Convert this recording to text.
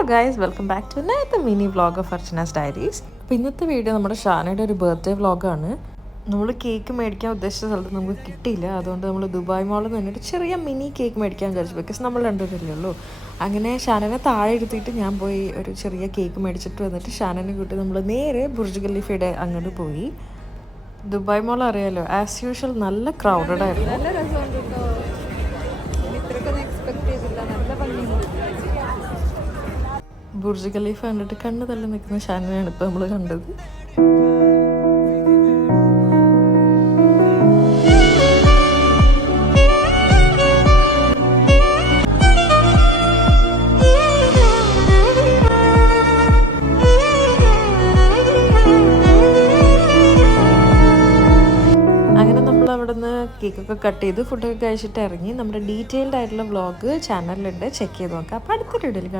Hello guys, welcome back to another mini vlog of Archana's diaries. അപ്പോൾ ഇന്നത്തെ video നമ്മുടെ ഷാനയുടെ ഒരു ബർത്ത്ഡേ വ്ളോഗാണ്. നമ്മൾ കേക്ക് മേടിക്കാൻ ഉദ്ദേശിച്ച സ്ഥലത്ത് നമുക്ക് കിട്ടിയില്ല. അതുകൊണ്ട് നമ്മൾ ദുബായ് മോളിൽ നിന്ന് ഒരു ചെറിയ മിനി കേക്ക് മേടിക്കാൻ വിചാരിച്ചു. ബിക്കോസ് നമ്മൾ രണ്ടുപേരല്ലേ ഉള്ളൂ. അങ്ങനെ ഷാനനെ താഴെ ഇരുത്തിയിട്ട് ഞാൻ പോയി ഒരു ചെറിയ കേക്ക് മേടിച്ചിട്ട് വന്നിട്ട് ഷാനനെ കൂട്ടി നമ്മൾ നേരെ ബുർജ് ഖലീഫയുടെ അങ്ങോട്ട് പോയി. ദുബായ് മോൾ അറിയാലോ, ആസ് യൂഷ്വൽ നല്ല ക്രൗഡഡ് ആയിരുന്നു. നല്ല രസമുണ്ട് കേട്ടോ. ഇത്രയൊക്കെ എക്സ്പെക്ട് ചെയ്തില്ല. നല്ല ഭംഗിയുണ്ട്. ബുർജ് ഖലീഫ കണ്ടിട്ട് കണ്ണ് തള്ളി നിൽക്കുന്ന ഷാനനെയാണ് ഇപ്പോൾ നമ്മൾ കണ്ടത്. അങ്ങനെ നമ്മൾ അവിടെ നിന്ന് കേക്കൊക്കെ കട്ട് ചെയ്ത് ഫുഡൊക്കെ കഴിച്ചിട്ട് ഇറങ്ങി. നമ്മുടെ ഡീറ്റെയിൽഡ് ആയിട്ടുള്ള വ്ളോഗ് ചാനലിലുണ്ട്, ചെക്ക് ചെയ്ത് നോക്കാം. അപ്പോൾ അടുത്തൊരു വീഡിയോയിൽ കാണാം.